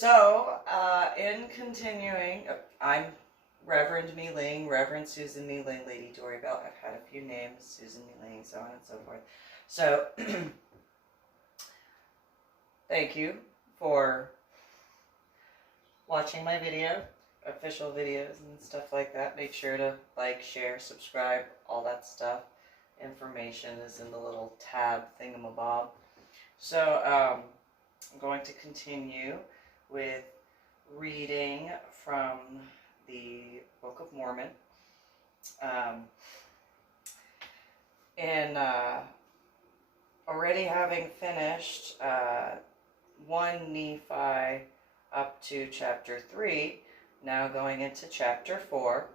So, in continuing, I'm Reverend MeeLing, Reverend Susan MeeLing, Lady Dori, Belle. I've had a few names, Susan MeeLing, so on and so forth. So, thank you for watching my video, official videos and stuff like that. Make sure to like, share, subscribe, all that stuff. Information is in the little tab thingamabob. So, I'm going to continue with reading from the Book of Mormon. Already having finished 1 Nephi up to chapter 3, now going into chapter 4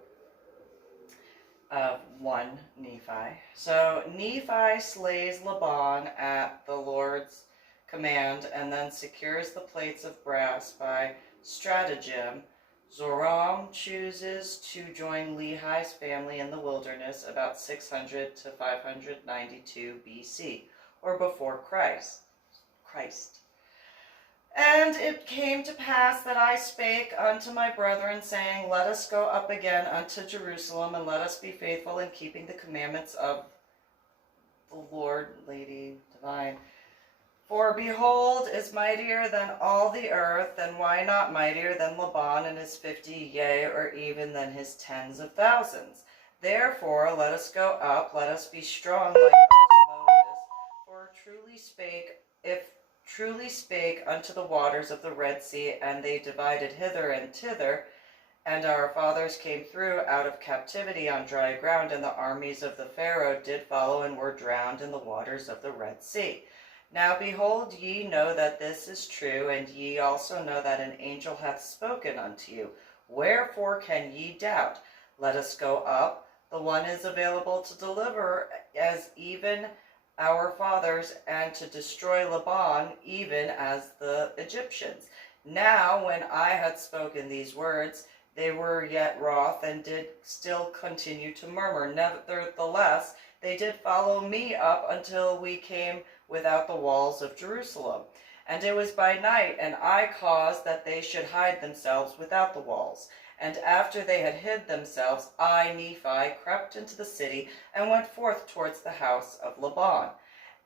of 1 Nephi. So Nephi slays Laban at the Lord's command and then secures the plates of brass by stratagem. Zoram chooses to join Lehi's family in the wilderness about 600 to 592 BC, or before Christ. And it came to pass that I spake unto my brethren, saying, Let us go up again unto Jerusalem, and let us be faithful in keeping the commandments of the Lord, Lady Divine. For behold, is mightier than all the earth, and why not mightier than Laban and his 50, yea, or even than his tens of thousands? Therefore, let us go up, let us be strong like unto Moses. For truly spake unto the waters of the Red Sea, and they divided hither and thither, and our fathers came through out of captivity on dry ground, and the armies of the Pharaoh did follow and were drowned in the waters of the Red Sea. Now behold, ye know that this is true, and ye also know that an angel hath spoken unto you. Wherefore can ye doubt? Let us go up. The one is available to deliver as even our fathers, and to destroy Laban even as the Egyptians. Now when I had spoken these words, they were yet wroth, and did still continue to murmur. Nevertheless, they did follow me up until we came without the walls of Jerusalem. And it was by night, and I caused that they should hide themselves without the walls. And after they had hid themselves, I, Nephi, crept into the city, and went forth towards the house of Laban.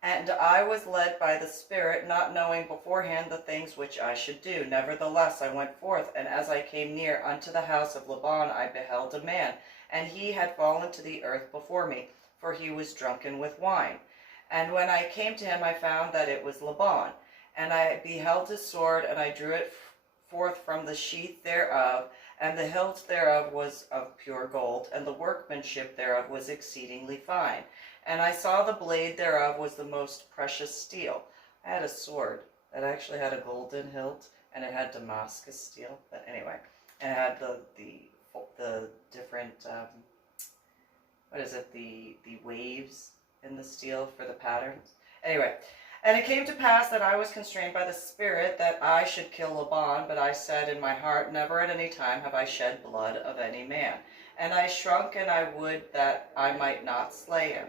And I was led by the Spirit, not knowing beforehand the things which I should do. Nevertheless, I went forth, and as I came near unto the house of Laban, I beheld a man, and he had fallen to the earth before me, for he was drunken with wine. And when I came to him, I found that it was Laban. And I beheld his sword, and I drew it forth from the sheath thereof, and the hilt thereof was of pure gold, and the workmanship thereof was exceedingly fine. And I saw the blade thereof was the most precious steel. I had a sword that actually had a golden hilt, and it had Damascus steel. But anyway, and it had the different the waves in the steel for the patterns. Anyway, and it came to pass that I was constrained by the Spirit that I should kill Laban, but I said in my heart, Never at any time have I shed blood of any man. And I shrunk, and I would that I might not slay him.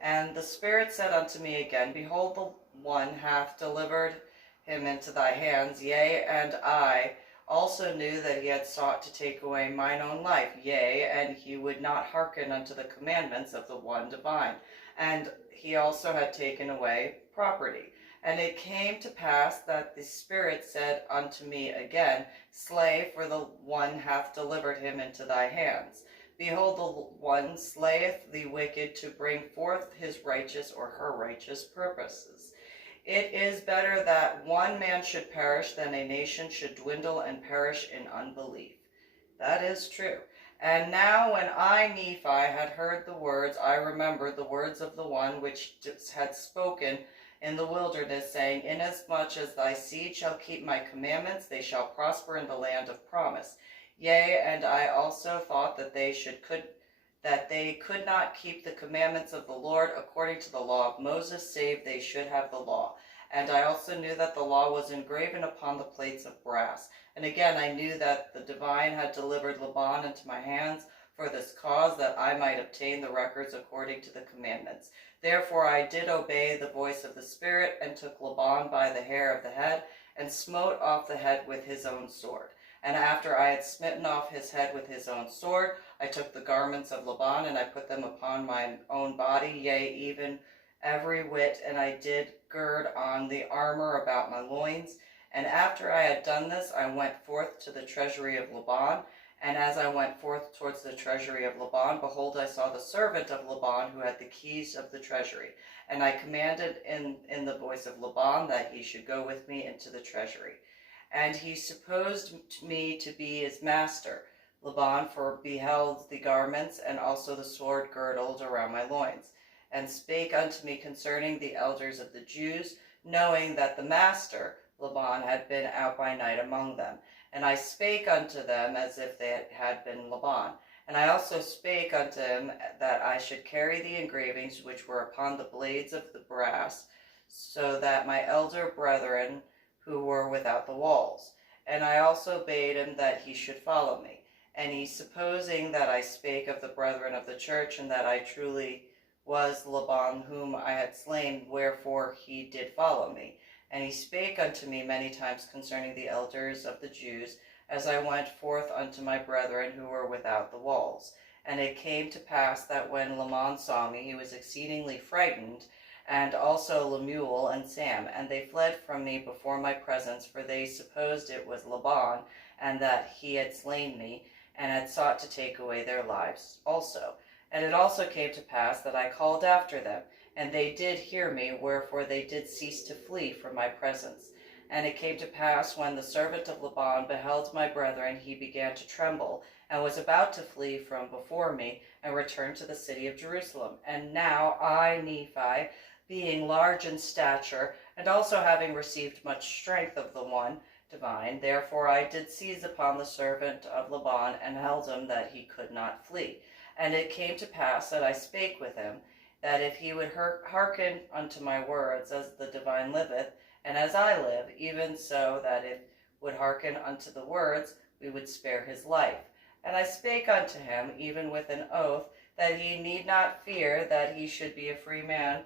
And the Spirit said unto me again, Behold, the one hath delivered him into thy hands, yea, and I also knew that he had sought to take away mine own life, yea, and he would not hearken unto the commandments of the one divine. And he also had taken away property. And it came to pass that the Spirit said unto me again, Slay, for the one hath delivered him into thy hands. Behold, the one slayeth the wicked to bring forth his righteous or her righteous purposes. It is better that one man should perish than a nation should dwindle and perish in unbelief. That is true. And now when I, Nephi, had heard the words, I remembered the words of the one which had spoken in the wilderness, saying, Inasmuch as thy seed shall keep my commandments, they shall prosper in the land of promise. Yea, and I also thought that they could not keep the commandments of the Lord according to the law of Moses, save they should have the law. And I also knew that the law was engraven upon the plates of brass. And again I knew that the divine had delivered Laban into my hands for this cause, that I might obtain the records according to the commandments. Therefore I did obey the voice of the Spirit, and took Laban by the hair of the head, and smote off the head with his own sword. And after I had smitten off his head with his own sword, I took the garments of Laban, and I put them upon mine own body, yea, even every whit, and I did gird on the armor about my loins. And after I had done this, I went forth to the treasury of Laban. And as I went forth towards the treasury of Laban, behold, I saw the servant of Laban, who had the keys of the treasury. And I commanded in the voice of Laban that he should go with me into the treasury. And he supposed me to be his master, Laban, for beheld the garments, and also the sword girdled around my loins, and spake unto me concerning the elders of the Jews, knowing that the master, Laban, had been out by night among them. And I spake unto them as if they had been Laban. And I also spake unto him that I should carry the engravings which were upon the blades of the brass, so that my elder brethren who were without the walls. And I also bade him that he should follow me. And he, supposing that I spake of the brethren of the church, and that I truly was Laban whom I had slain, wherefore he did follow me. And he spake unto me many times concerning the elders of the Jews, as I went forth unto my brethren who were without the walls. And it came to pass that when Laman saw me, he was exceedingly frightened, and also Lemuel and Sam, and they fled from me before my presence, for they supposed it was Laban, and that he had slain me, and had sought to take away their lives also. And it also came to pass that I called after them, and they did hear me, wherefore they did cease to flee from my presence. And it came to pass, when the servant of Laban beheld my brethren, he began to tremble, and was about to flee from before me, and return to the city of Jerusalem. And now I, Nephi, being large in stature, and also having received much strength of the one divine, therefore I did seize upon the servant of Laban, and held him that he could not flee. And it came to pass that I spake with him, that if he would hearken unto my words, as the divine liveth, and as I live, even so that if would hearken unto the words, we would spare his life. And I spake unto him, even with an oath, that he need not fear that he should be a free man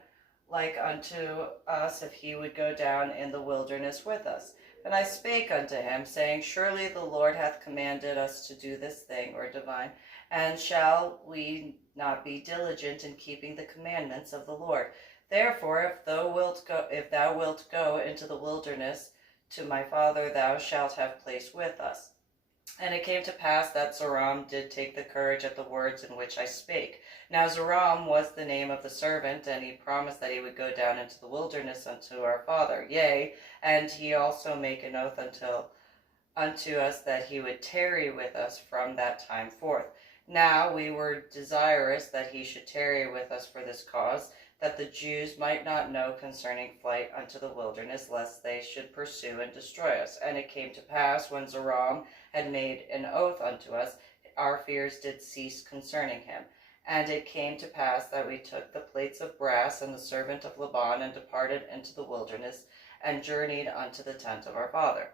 like unto us, if he would go down in the wilderness with us. And I spake unto him, saying, surely the Lord hath commanded us to do this thing, or divine, and shall we not be diligent in keeping the commandments of the Lord? Therefore, if thou wilt go into the wilderness to my father, thou shalt have place with us. And it came to pass that Zoram did take the courage at the words in which I spake. Now Zoram was the name of the servant, and he promised that he would go down into the wilderness unto our father. Yea, and he also make an oath unto us that he would tarry with us from that time forth. Now we were desirous that he should tarry with us for this cause, that the Jews might not know concerning flight unto the wilderness, lest they should pursue and destroy us. And it came to pass, when Zoram had made an oath unto us, our fears did cease concerning him. And it came to pass that we took the plates of brass and the servant of Laban, and departed into the wilderness, and journeyed unto the tent of our father.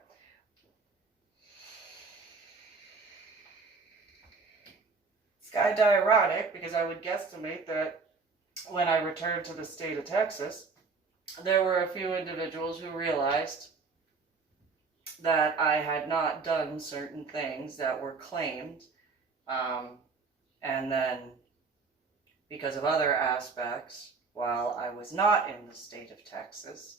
It's kind of ironic, because I would guesstimate that when I returned to the state of Texas, there were a few individuals who realized that I had not done certain things that were claimed, and then because of other aspects, while I was not in the state of Texas,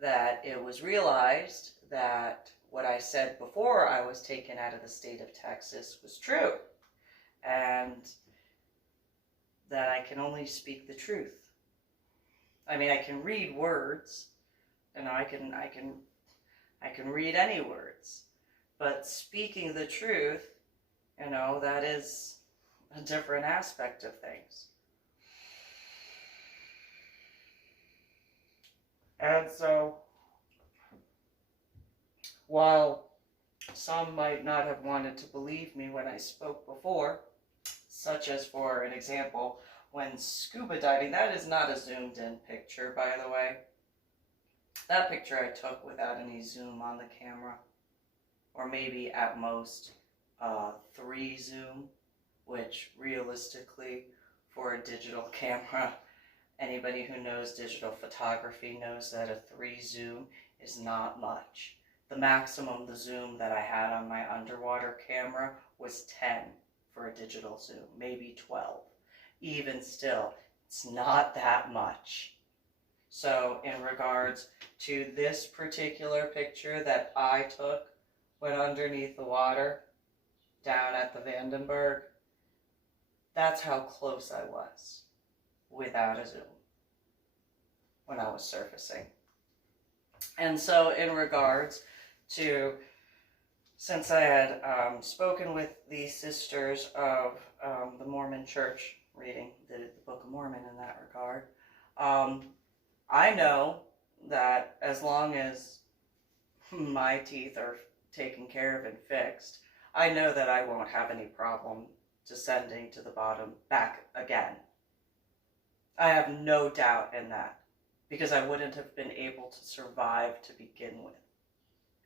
that it was realized that what I said before I was taken out of the state of Texas was true, and that I can only speak the truth. I mean, I can read words, and I can read any words, but speaking the truth, that is a different aspect of things. And so, while some might not have wanted to believe me when I spoke before, such as, for an example, when scuba diving, that is not a zoomed in picture, by the way. That picture I took without any zoom on the camera, or maybe at most 3 zoom, which realistically for a digital camera Anybody who knows digital photography knows that a 3 zoom is not much. The maximum, the zoom that I had on my underwater camera was 10 for a digital zoom, maybe 12. Even still, it's not that much. So in regards to this particular picture that I took when underneath the water down at the Vandenberg, that's how close I was without a zoom when I was surfacing. And so in regards to, since I had spoken with the sisters of the Mormon Church, reading the Book of Mormon in that regard, I know that as long as my teeth are taken care of and fixed, I know that I won't have any problem descending to the bottom back again. I have no doubt in that, because I wouldn't have been able to survive to begin with.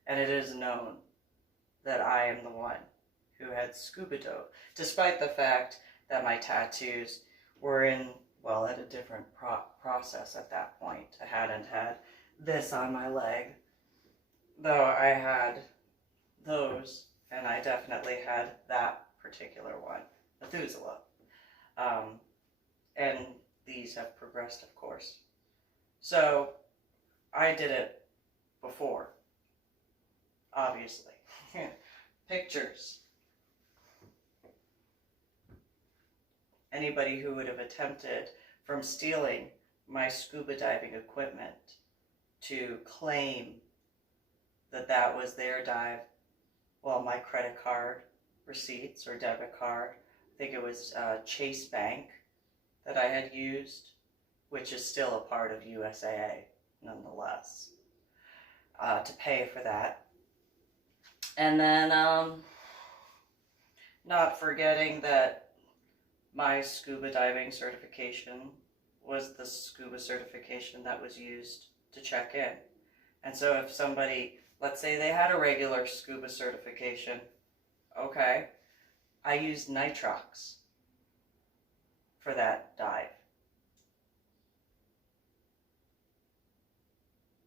And it is known that I am the one who had scuba dove, despite the fact that my tattoos were in, well, at a different process at that point. I hadn't had this on my leg, though I had those, and I definitely had that particular one, Methuselah. And these have progressed, of course. So I did it before, obviously. Pictures. Anybody who would have attempted from stealing my scuba diving equipment to claim that that was their dive, well, my credit card receipts or debit card, I think it was Chase Bank that I had used, which is still a part of USAA nonetheless, to pay for that. And then not forgetting that my scuba diving certification was the scuba certification that was used to check in. And so if somebody, let's say they had a regular scuba certification, okay, I used nitrox for that dive.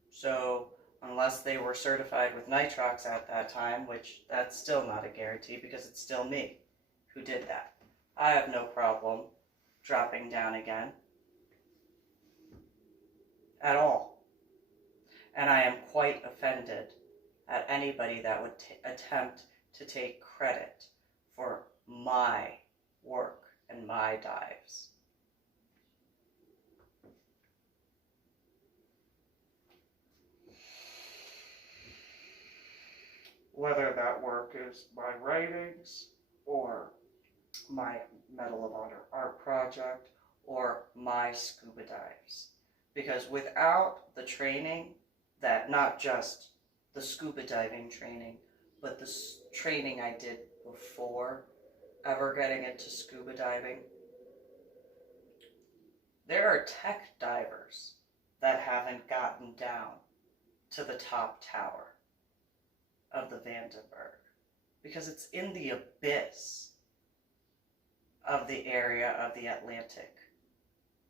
So unless they were certified with nitrox at that time, which that's still not a guarantee because it's still me who did that, I have no problem dropping down again at all. And I am quite offended at anybody that would attempt to take credit for my work and my dives. Whether that work is my writings or my Medal of Honor art project or my scuba dives. Because without the training, that not just the scuba diving training, but the training I did before ever getting into scuba diving, there are tech divers that haven't gotten down to the top tower of the Vandenberg because it's in the abyss of the area of the Atlantic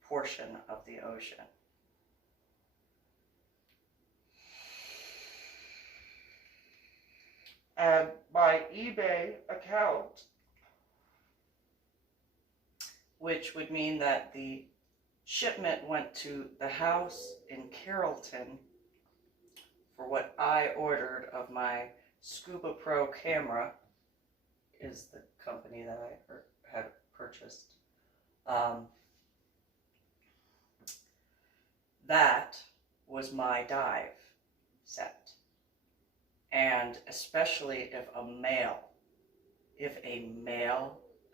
portion of the ocean. And my eBay account, which would mean that the shipment went to the house in Carrollton for what I ordered of my Scuba Pro camera, is the company that I had purchased. That was my dive set. And especially if a male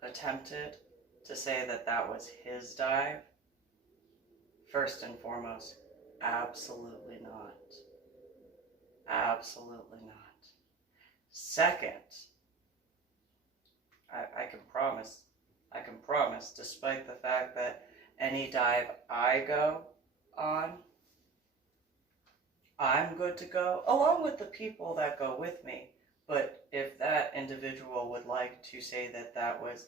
attempted to say that that was his dive, first and foremost, absolutely not. Absolutely not. Second, I can promise, despite the fact that any dive I go on, I'm good to go, along with the people that go with me. But if that individual would like to say that that was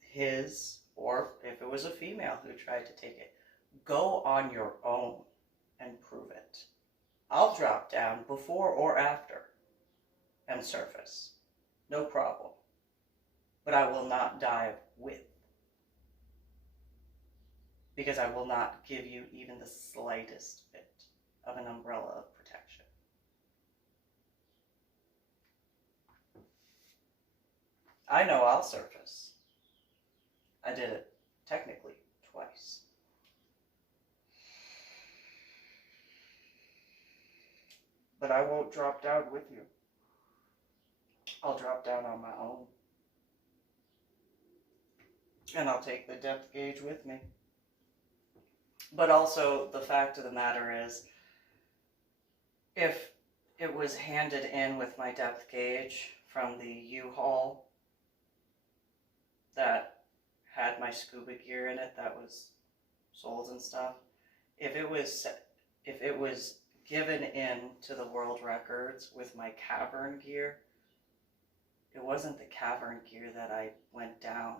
his, or if it was a female who tried to take it, Go on your own and prove it. I'll drop down before or after and surface. No problem. But I will not dive with. Because I will not give you even the slightest bit of an umbrella of protection. I know I'll surface. I did it technically twice. But I won't drop down with you. I'll drop down on my own. And I'll take the depth gauge with me. But also, the fact of the matter is, if it was handed in with my depth gauge from the U-Haul that had my scuba gear in it that was sold and stuff, if it was given in to the world records with my Cavern gear, it wasn't the Cavern gear that I went down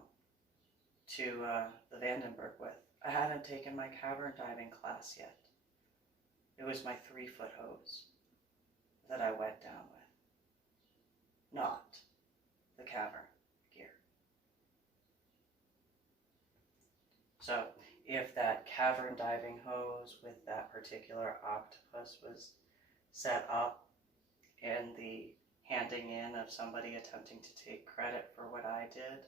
to the Vandenberg with. I hadn't taken my Cavern diving class yet. It was my 3-foot hose that I went down with, not the Cavern gear. So if that Cavern diving hose with that particular octopus was set up in the handing in of somebody attempting to take credit for what I did,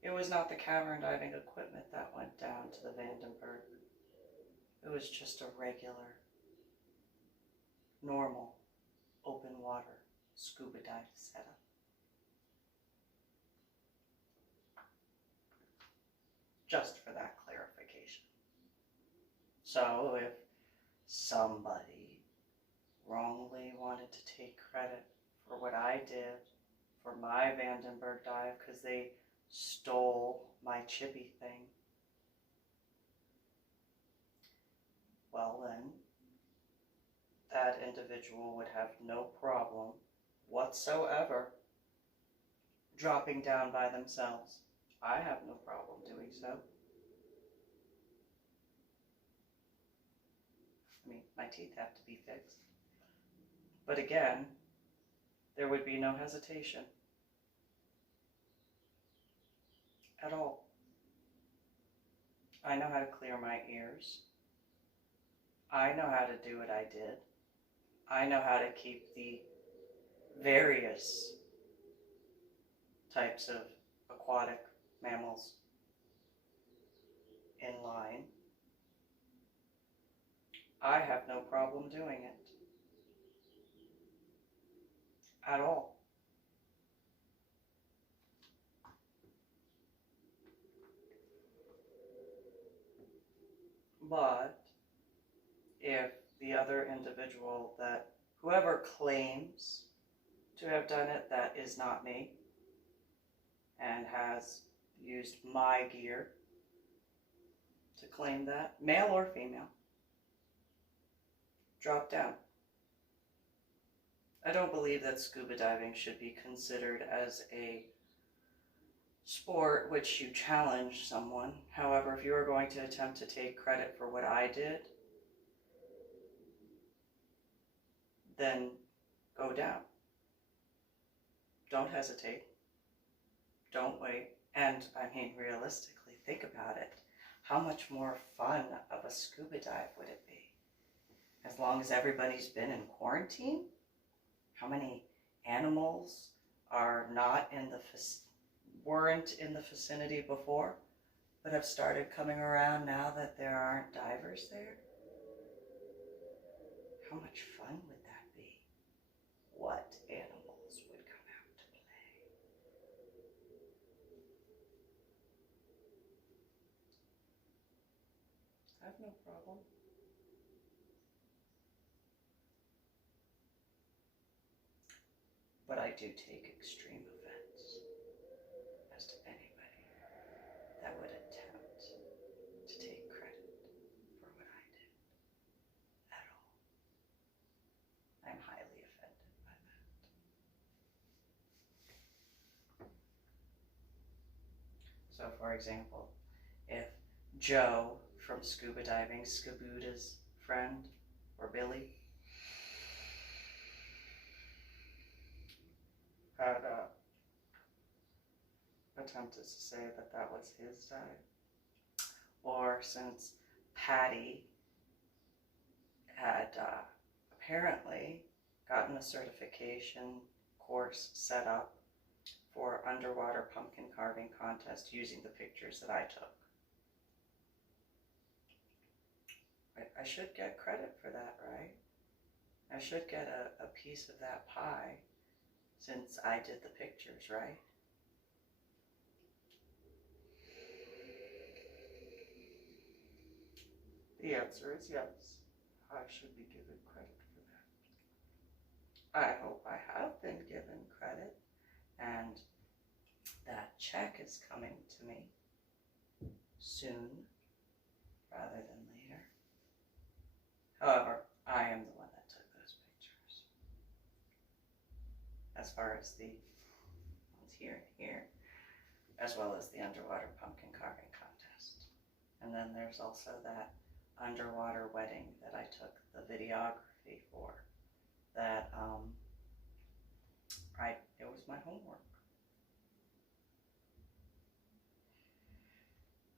it was not the Cavern diving equipment that went down to the Vandenberg. It was just a regular, normal, open water scuba dive setup. Just for that clarification. So if somebody wrongly wanted to take credit for what I did for my Vandenberg dive because they stole my chippy thing, well then, that individual would have no problem whatsoever dropping down by themselves. I have no problem doing so. I mean, my teeth have to be fixed. But again, there would be no hesitation at all. I know how to clear my ears. I know how to do what I did. I know how to keep the various types of aquatic mammals in line. I have no problem doing it at all. But if the other individual, that whoever claims to have done it, that is not me, and has used my gear to claim that, male or female, drop down. I don't believe that scuba diving should be considered as a sport which you challenge someone. However, if you are going to attempt to take credit for what I did, then go down. Don't hesitate. Don't wait. And I mean, realistically, think about it. How much more fun of a scuba dive would it be? As long as everybody's been in quarantine? How many animals are not in the weren't in the vicinity before, but have started coming around now that there aren't divers there? How much fun would that be? What animals would come out to play? I have no problem. But I do take extreme offense as to anybody that would attempt to take credit for what I did at all. I'm highly offended by that. So for example, if Joe from Scuba Diving, Scuba's friend, or Billy, had attempted to say that that was his dive, or since Patty had apparently gotten a certification course set up for underwater pumpkin carving contest using the pictures that I took. I should get credit for that, right? I should get a piece of that pie since I did the pictures, right? The answer is yes. I should be given credit for that. I hope I have been given credit, and that check is coming to me soon rather than later. However, I am the one that took those pictures. As far as the ones here and here, as well as the underwater pumpkin carving contest. And then there's also that underwater wedding that I took the videography for. That it was my homework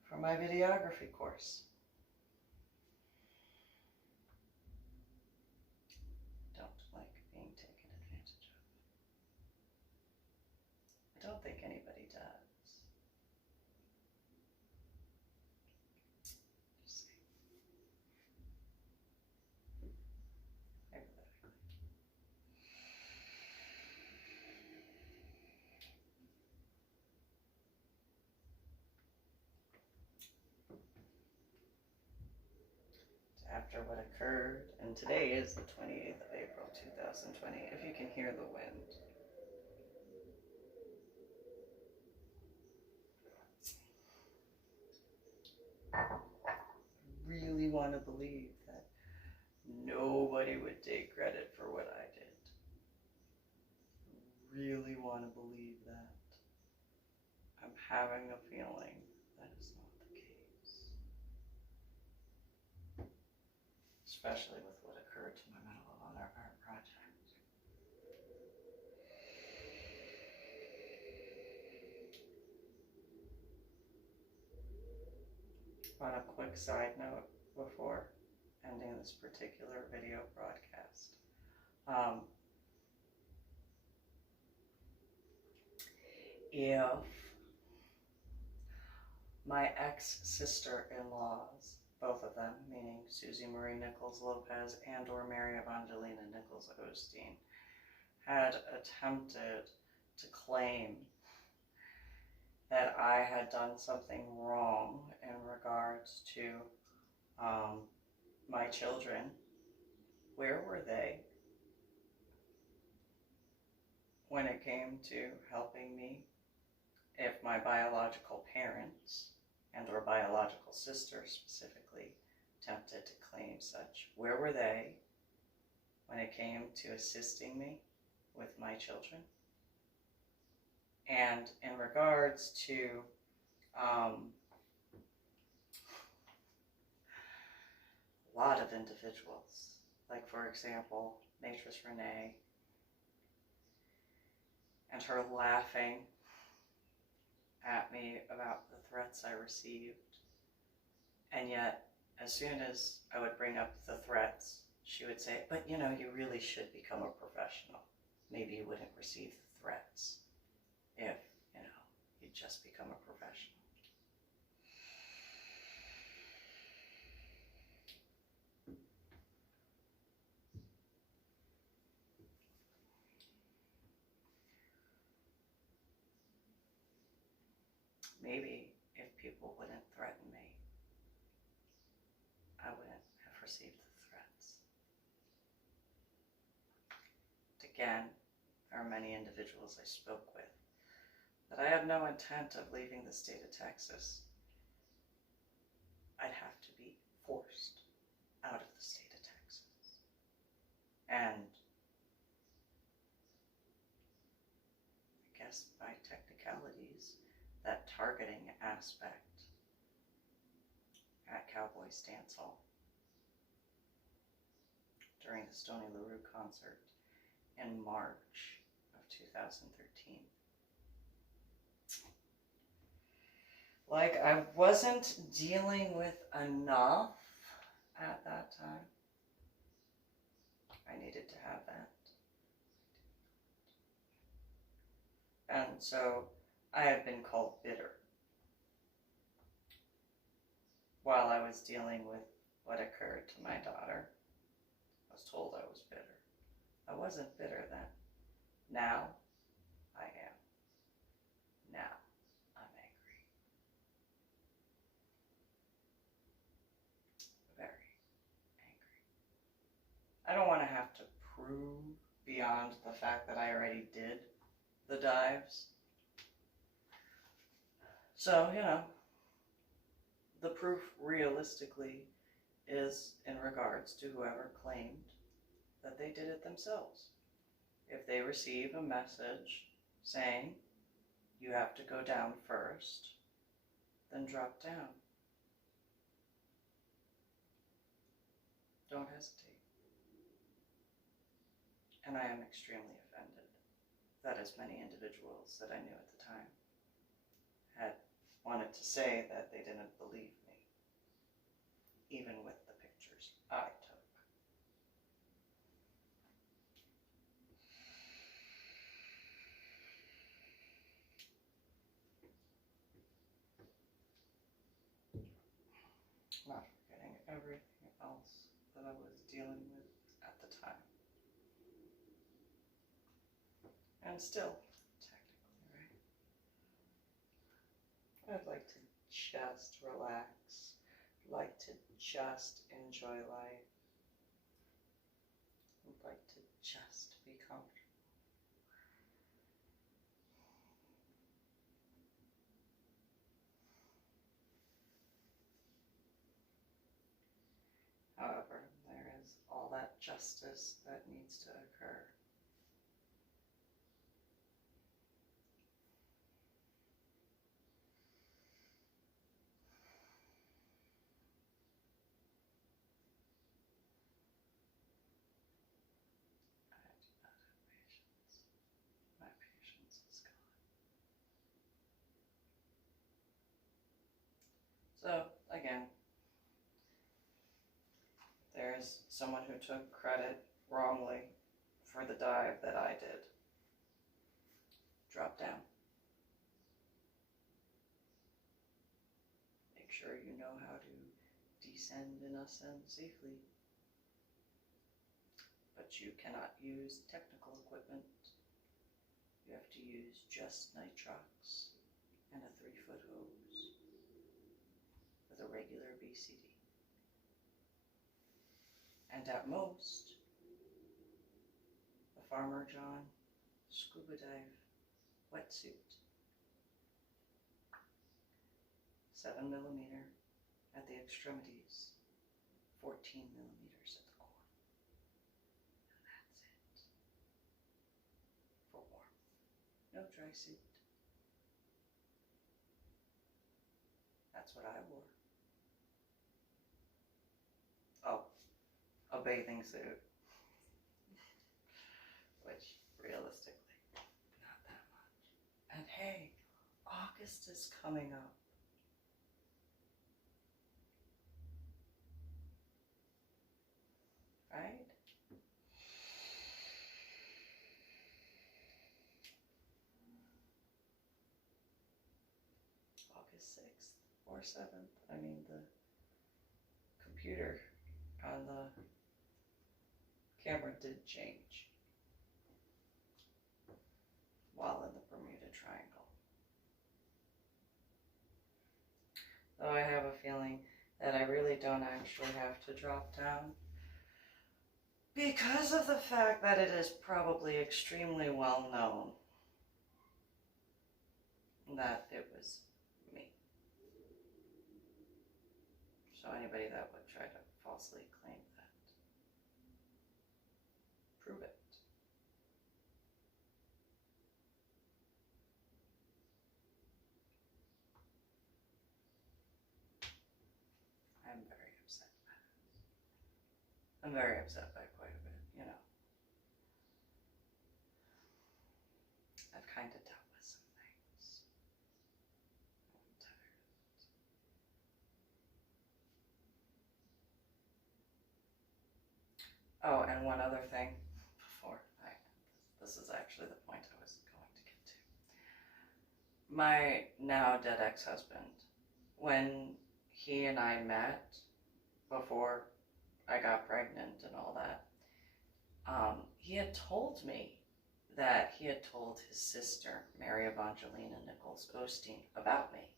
for my videography course. Don't like being taken advantage of. I don't think anybody does. Just saying. Hypothetically. After what occurred, and today is the 28th of April, 2020, if you can hear the wind. I really want to believe that nobody would take credit for what I did. Really want to believe that. I'm having a feeling that is not the case. Especially with what occurred to my mental on our art project. On a quick side note before ending this particular video broadcast, if my ex-sister-in-laws, both of them, meaning Susie Marie Nichols Lopez and or Mary Evangelina Nichols Osteen, had attempted to claim that I had done something wrong in regards to my children, where were they when it came to helping me if my biological parents and or biological sister specifically attempted to claim such? Where were they when it came to assisting me with my children? And in regards to a lot of individuals, like for example, Maitresse Renee, and her laughing at me about the threats I received. And yet, as soon as I would bring up the threats, she would say, but you know, you really should become a professional. Maybe you wouldn't receive the threats if, you know, you'd just become a professional. Maybe if people wouldn't threaten me, I wouldn't have received the threats. Again, there are many individuals I spoke with that I had no intent of leaving the state of Texas. I'd have to be forced out of the state of Texas. And I guess by technicalities, that targeting aspect at Cowboys Dance Hall during the Stony LaRue concert in March of 2013. Like, I wasn't dealing with enough at that time. I needed to have that. And so I had been called bitter while I was dealing with what occurred to my daughter. I was told I was bitter. I wasn't bitter then. Now I am. Now I'm angry. Very angry. I don't want to have to prove beyond the fact that I already did the dives. So, you know, the proof realistically is in regards to whoever claimed that they did it themselves. If they receive a message saying you have to go down first, then drop down. Don't hesitate. And I am extremely offended that as many individuals that I knew at the time had wanted to say that they didn't believe me, even with the pictures I took. Not forgetting everything else that I was dealing with at the time. And still, technically, right? I'd like to just relax, like to just enjoy life. I'd like to just be comfortable. However, there is all that justice that needs to occur. I do not have patience. My patience is gone. So, again, there's someone who took credit wrongly for the dive that I did. Drop down. Make sure you know how to descend and ascend safely. But you cannot use technical equipment. You have to use just nitrox and a 3-foot hose with a regular BCD. And at most, a Farmer John scuba dive wetsuit. 7mm at the extremities, 14mm at the core. And that's it. For warmth. No dry suit. That's what I wore. Oh, a bathing suit. Which, realistically, not that much. And hey, August is coming up. Right? August 6th or 7th. I mean, the computer on the camera did change while in the Bermuda Triangle. Though I have a feeling that I really don't actually have to drop down, because of the fact that it is probably extremely well known that it was me. So anybody that would try to falsely claim that, prove it. I'm very upset by quite a bit, you know. I've kind of dealt with some things. I'm tired. Oh, and one other thing before this is actually the point I was going to get to. My now dead ex-husband, when he and I met before I got pregnant and all that, he had told me that he had told his sister, Mary Evangelina Nichols Osteen, about me.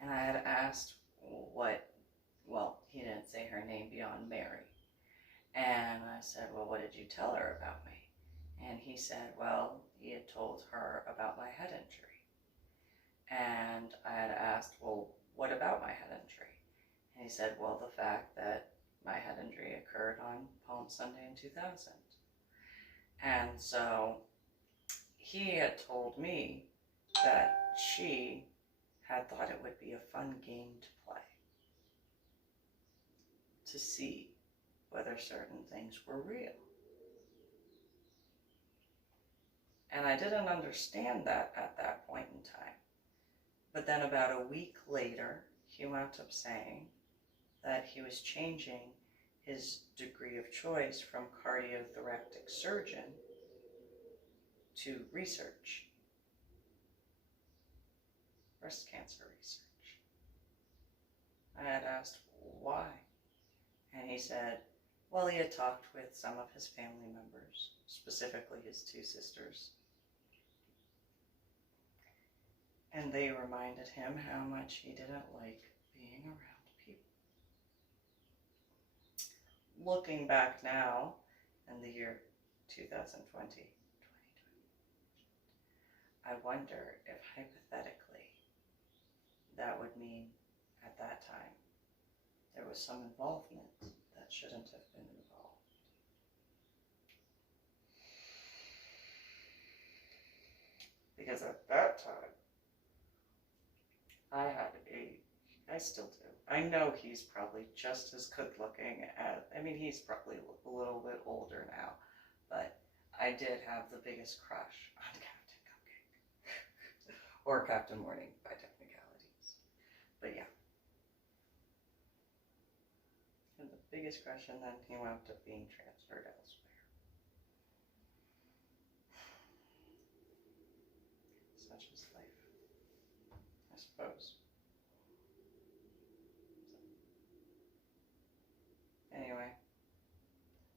And I had asked well, he didn't say her name beyond Mary. And I said, well, what did you tell her about me? And he said, well, he had told her about my head injury. And I had asked, well, what about my head injury? And he said, well, the fact that my head injury occurred on Palm Sunday in 2000. And so he had told me that she had thought it would be a fun game to play, to see whether certain things were real. And I didn't understand that at that point in time. But then about a week later, he wound up saying that he was changing his degree of choice from cardiothoracic surgeon to research, breast cancer research. I had asked why, and he said, well, he had talked with some of his family members, specifically his two sisters, and they reminded him how much he didn't like being around people. Looking back now, in the year 2020, I wonder if hypothetically that would mean at that time there was some involvement that shouldn't have been involved. Because at that time, I still do. I know he's probably just as good looking as, he's probably a little bit older now, but I did have the biggest crush on Captain Cupcake. Or Captain Morning by technicalities. But yeah. And the biggest crush, and then he wound up being transferred elsewhere. Such is life, I suppose. Anyway,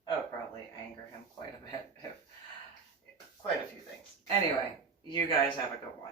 that would probably anger him quite a bit, quite a few things. Anyway, you guys have a good one.